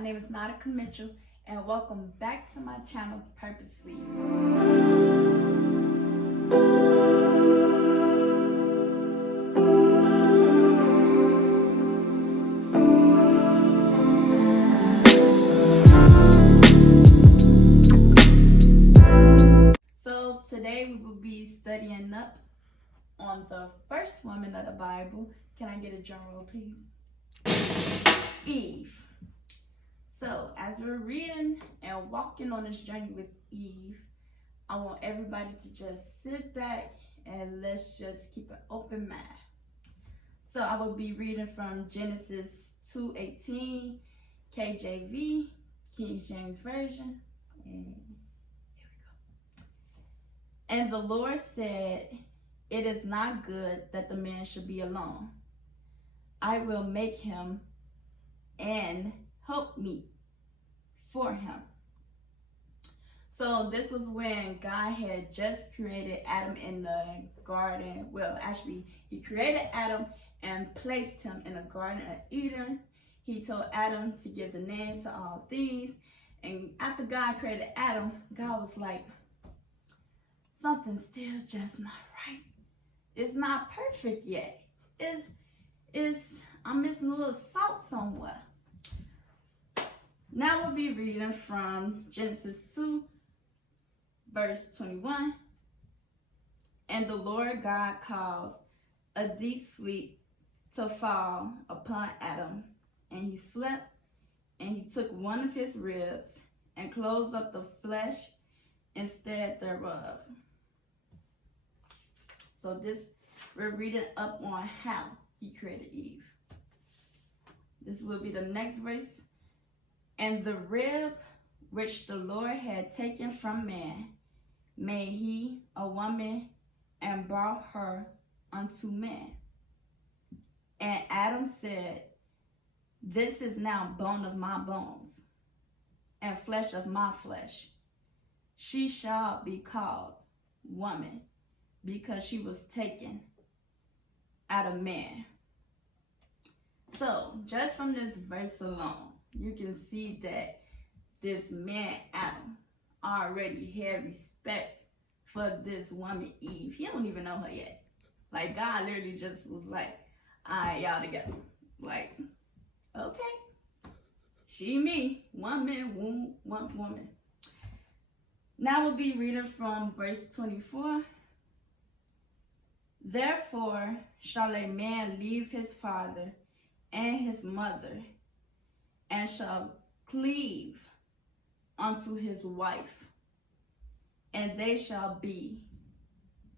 My name is Nautica Mitchell, and welcome back to my channel, Purposely. So today we will be studying up on the first woman of the Bible. Can I get a drum roll, please? Eve. So as we're reading and walking on this journey with Eve, I want everybody to just sit back and let's just keep an open mind. So I will be reading from Genesis 2:18, KJV, King James Version. And here we go. And the Lord said, "It is not good that the man should be alone. I will make him an helpmeet for him." So this was when God had just created Adam in the garden. Well, actually, he created Adam and placed him in the Garden of Eden. He told Adam to give the names to all things. And after God created Adam, God was like, something's still just not right. It's not perfect yet. I'm missing a little salt somewhere. Now we'll be reading from Genesis 2, verse 21. And the Lord God caused a deep sleep to fall upon Adam, and he slept, and he took one of his ribs and closed up the flesh instead thereof. So this, we're reading up on how he created Eve. This will be the next verse. And the rib which the Lord had taken from man, made he a woman and brought her unto man. And Adam said, "This is now bone of my bones and flesh of my flesh. She shall be called woman, because she was taken out of man." So just from this verse alone, you can see that this man Adam already had respect for this woman Eve. He don't even know her yet. Like, God literally just was like, all right, y'all together. Like, okay, she, me, one man, one woman. Now we'll be reading from verse 24. Therefore shall a man leave his father and his mother, and shall cleave unto his wife, and they shall be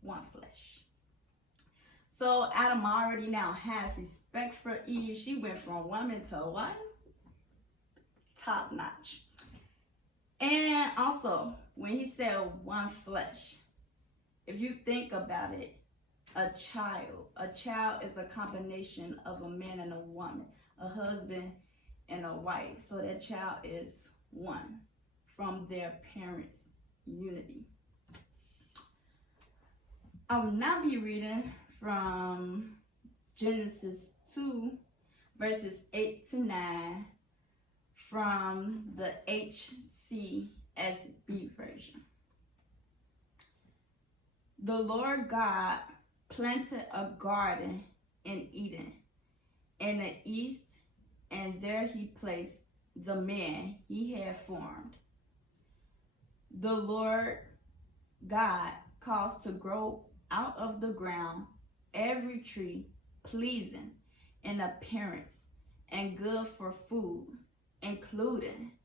one flesh. So Adam already now has respect for Eve. She went from woman to wife. Top notch. And also, when he said one flesh, if you think about it, a child is a combination of a man and a woman, a husband and a wife. So that child is one from their parents' unity. I will now be reading from Genesis 2, verses 8 to 9 from the HCSB version. The Lord God planted a garden in Eden in the east, and there he placed the man he had formed. The Lord God caused to grow out of the ground every tree pleasing in appearance and good for food, including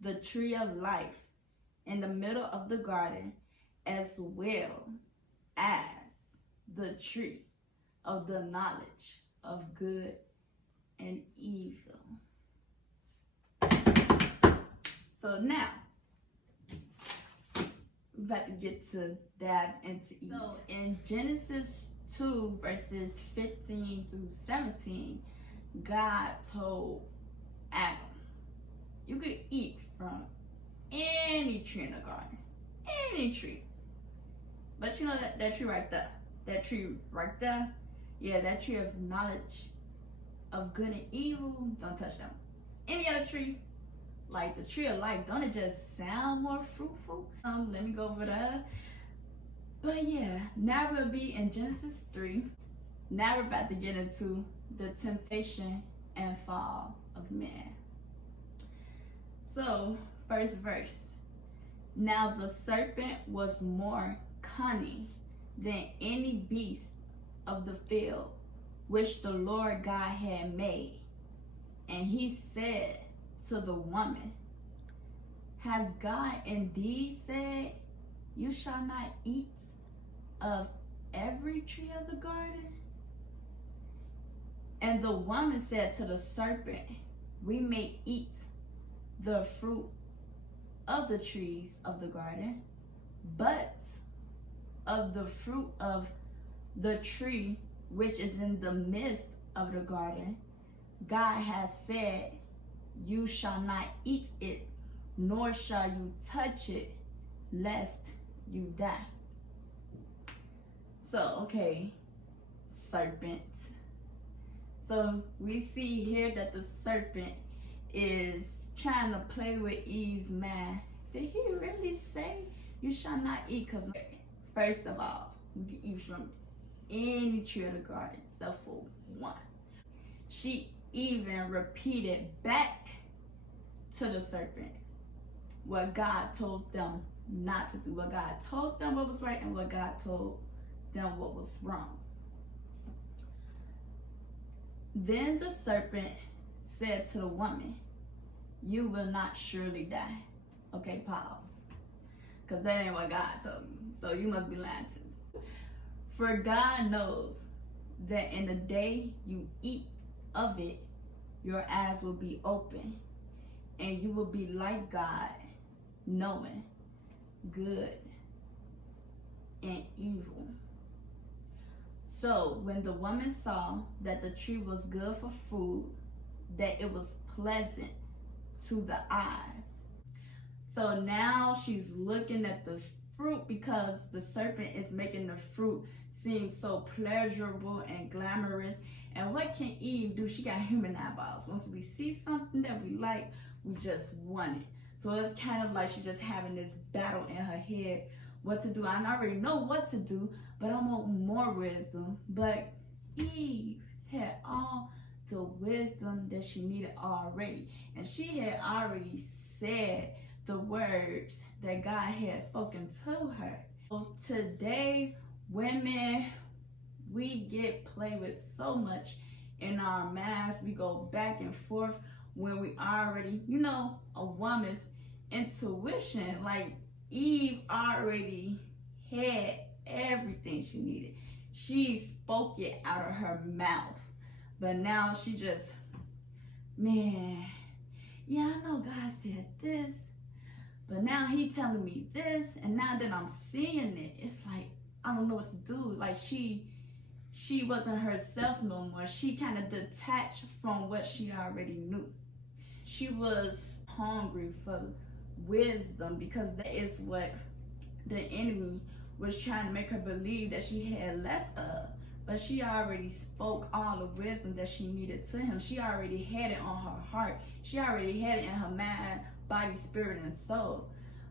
the tree of life in the middle of the garden, as well as the tree of the knowledge of good and evil. So now, we're about to get to dive into Eve. So in Genesis 2, verses 15 through 17, God told Adam, you could eat from any tree in the garden, any tree. But you know that tree right there, yeah, that tree of knowledge of good and evil, don't touch that one. Any other tree, like the tree of life, don't it just sound more fruitful? Let me go over that. But yeah, now we'll be in Genesis 3. Now we're about to get into the temptation and fall of man. So, first verse. Now the serpent was more cunning than any beast of the field which the Lord God had made. And he said to the woman, has God indeed said, you shall not eat of every tree of the garden? And the woman said to the serpent, we may eat the fruit of the trees of the garden, but of the fruit of the tree which is in the midst of the garden, God has said, you shall not eat it, nor shall you touch it, lest you die. So, okay, serpent. So we see here that the serpent is trying to play with Eve's mind. Did he really say you shall not eat? Because first of all, you can eat from any tree of the garden except for one. She even repeated back to the serpent what God told them not to do. What God told them what was right and what God told them what was wrong. Then the serpent said to the woman, you will not surely die. Okay, pause. Because that ain't what God told me. So you must be lying to me. For God knows that in the day you eat of it, your eyes will be open, and you will be like God, knowing good and evil. So when the woman saw that the tree was good for food, that it was pleasant to the eyes. So now she's looking at the fruit because the serpent is making the fruit seem so pleasurable and glamorous. And what can Eve do? She got human eyeballs. Once we see something that we like, we just want it. So it's kind of like she's just having this battle in her head, what to do. I already know what to do, but I want more wisdom. But Eve had all the wisdom that she needed already. And she had already said the words that God had spoken to her. So today, women, we get played with so much in our minds. We go back and forth when we already, a woman's intuition. Like Eve already had everything she needed. She spoke it out of her mouth. But now she just, man, yeah, I know God said this, but now he telling me this, and now that I'm seeing it, it's like, I don't know what to do. Like she wasn't herself no more. She kind of detached from what she already knew. She was hungry for wisdom because that is what the enemy was trying to make her believe that she had less of. But she already spoke all the wisdom that she needed to him. She already had it on her heart. She already had it in her mind, body, spirit, and soul.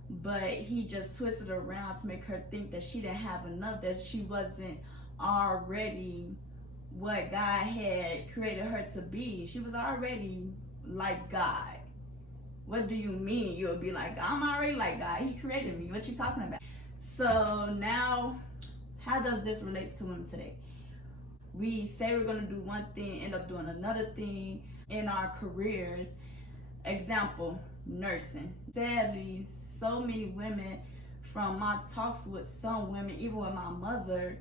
But he just twisted around to make her think that she didn't have enough, that she wasn't already what God had created her to be. She was already like God. What do you mean you'll be like God? I'm already like God. He created me. What you talking about? So now, how does this relate to women today? We say we're going to do one thing, end up doing another thing in our careers. Example, nursing. Sadly, so many women, from my talks with some women, even with my mother,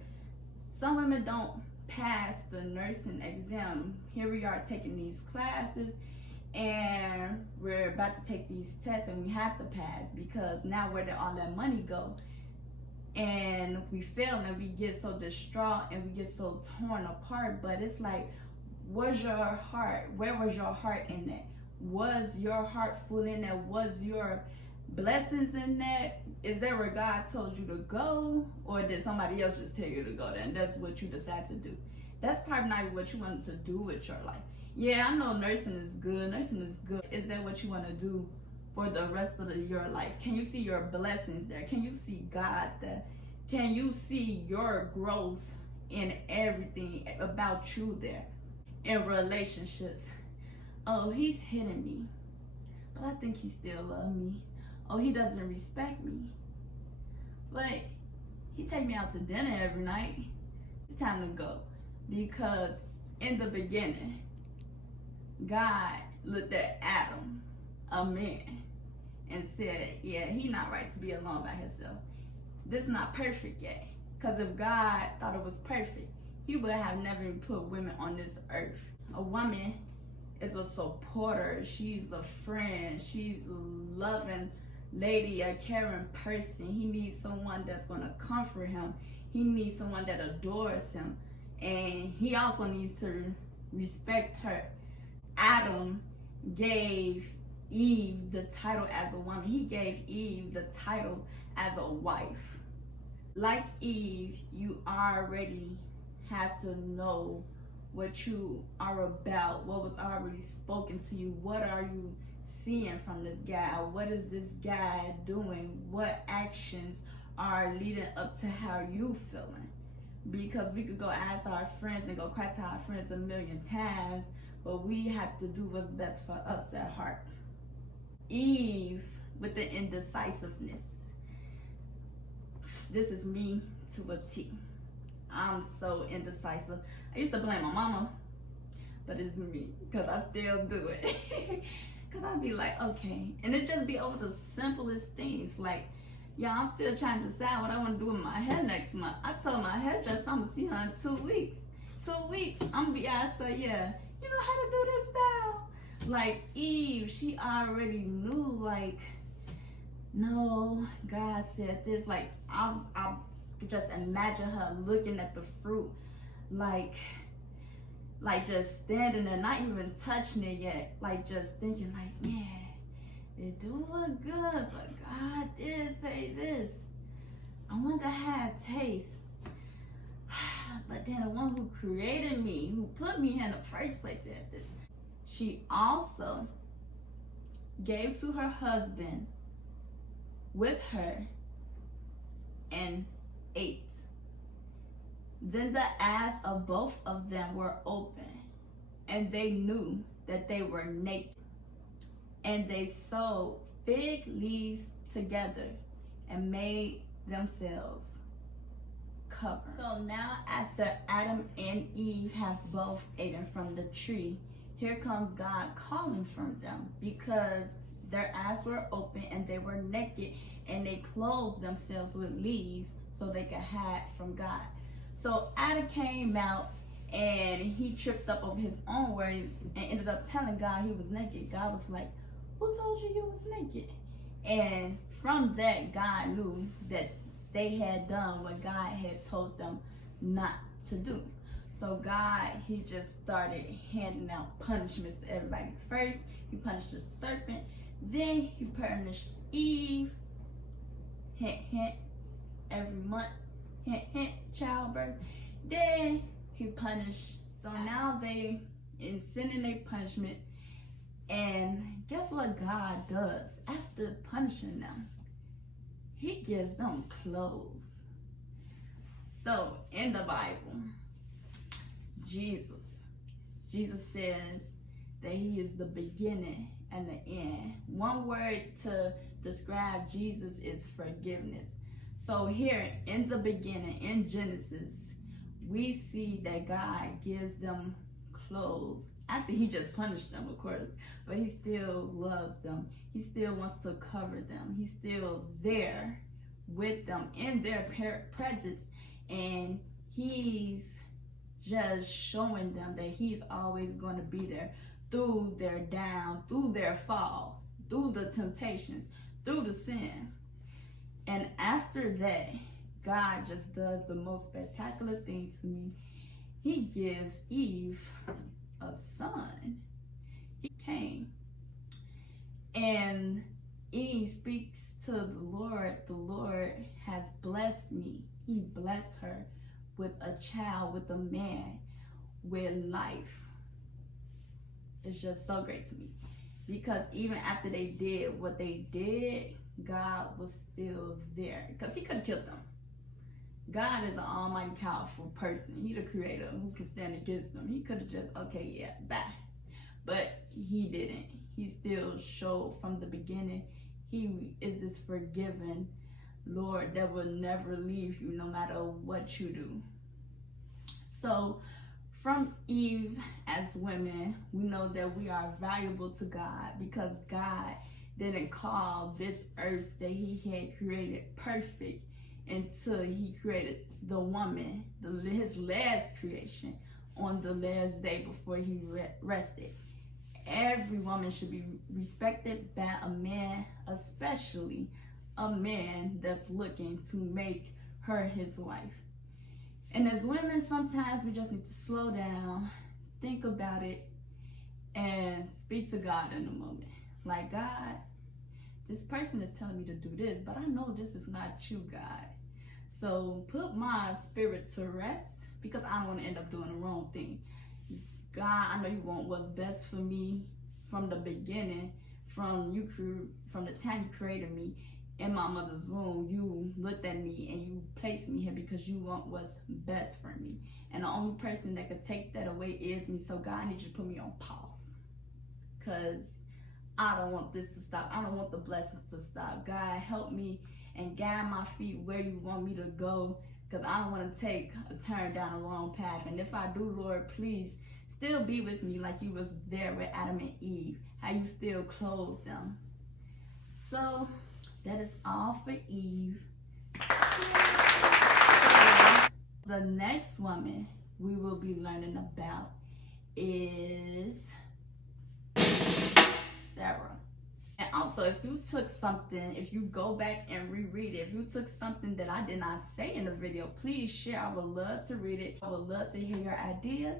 some women don't pass the nursing exam. Here we are taking these classes, and we're about to take these tests, and we have to pass because now where did all that money go? And we fail, and we get so distraught, and we get so torn apart. But it's like, where's your heart? Where was your heart in that? Was your heart full in that? Was your blessings in that? Is that where God told you to go? Or did somebody else just tell you to go there, and that's what you decide to do? That's probably not what you wanted to do with your life. Yeah, I know nursing is good. Nursing is good. Is that what you want to do for the rest of your life? Can you see your blessings there? Can you see God there? Can you see your growth in everything about you there? In relationships. Oh, he's hitting me, but I think he still loves me. Oh, he doesn't respect me, but he take me out to dinner every night. It's time to go. Because in the beginning, God looked at Adam, a man, and said, yeah, he not right to be alone by himself. This is not perfect yet. Because if God thought it was perfect, he would have never put women on this earth. A woman is a supporter. She's a friend. She's a loving lady, a caring person. He needs someone that's going to comfort him. He needs someone that adores him. And he also needs to respect her. Adam gave Eve the title as a woman. He gave Eve the title as a wife. Like Eve, you already have to know what you are about, what was already spoken to you. What are you seeing from this guy? What is this guy doing? What actions are leading up to how you feeling? Because we could go ask our friends and go cry to our friends a million times, but we have to do what's best for us at heart. Eve with the indecisiveness. This is me to a T. I'm so indecisive. I used to blame my mama, but it's me, because I still do it. Because I'd be like, okay. And it just be over the simplest things. Like, yeah, I'm still trying to decide what I want to do with my hair next month. I told my hairdresser I'm going to see her in 2 weeks. 2 weeks, I'm going to be asked her, yeah, you know how to do this style? Like Eve, she already knew, like, no, God said this. Like, I just imagine her looking at the fruit, like just standing there, not even touching it yet, like just thinking like, man, it do look good, but God did say this. I wonder how it tastes. But then the one who created me, who put me in the first place, said this. She also gave to her husband with her and ate. Then the eyes of both of them were open, and they knew that they were naked. And they sewed fig leaves together and made themselves covers. So now after Adam and Eve have both eaten from the tree, here comes God calling from them, because their eyes were open and they were naked, and they clothed themselves with leaves so they could hide from God. So Adam came out and he tripped up over his own words and ended up telling God he was naked. God was like, who told you you was naked? And from that, God knew that they had done what God had told them not to do. So God, he just started handing out punishments to everybody. First, he punished the serpent. Then he punished Eve. Hint, hint. Every month. Hint, hint. Childbirth. Then he punished. So now they in sending their punishment. And guess what God does after punishing them? He gives them clothes. So in the Bible, Jesus says that he is the beginning and the end. One word to describe Jesus is forgiveness. So here in the beginning, in Genesis, we see that God gives them clothes after he just punished them, of course, but he still loves them. He still wants to cover them. He's still there with them in their presence, and he's just showing them that he's always going to be there through their down, through their falls, through the temptations, through the sin. And after that, God just does the most spectacular thing to me. He gives Eve a son. He came, and Eve speaks to the Lord. The Lord has blessed me. He blessed her with a child, with a man, with life. It's just so great to me. because even after they did what they did, God was still there, because he could have killed them. God is an almighty powerful person. He the creator who can stand against them. He could have just, okay, yeah, bye. But he didn't. He still showed from the beginning he is this forgiving Lord that will never leave you no matter what you do. So from Eve, as women, we know that we are valuable to God, because God didn't call this earth that he had created perfect until he created the woman, his last creation, on the last day before he rested. Every woman should be respected by a man, especially a man that's looking to make her his wife. And as women, sometimes we just need to slow down, think about it, and speak to God in a moment. Like, God, this person is telling me to do this, but I know this is not you, God. So put my spirit to rest, because I don't want to end up doing the wrong thing. God, I know you want what's best for me from the beginning, from the time you created me in my mother's womb. You looked at me and you placed me here because you want what's best for me. And the only person that could take that away is me. So God, I need you to put me on pause, because I don't want this to stop. I don't want the blessings to stop. God, help me and guide my feet where you want me to go, because I don't want to take a turn down the wrong path. And if I do, Lord, please still be with me like you was there with Adam and Eve, how you still clothed them. So that is all for Eve. So the next woman we will be learning about is Sarah. And also, if you took something, if you go back and reread it, if you took something that I did not say in the video, please share. I would love to read it. I would love to hear your ideas.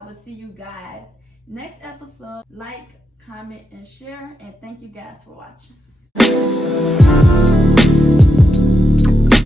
I will see you guys next episode. Like, comment, and share. And thank you guys for watching.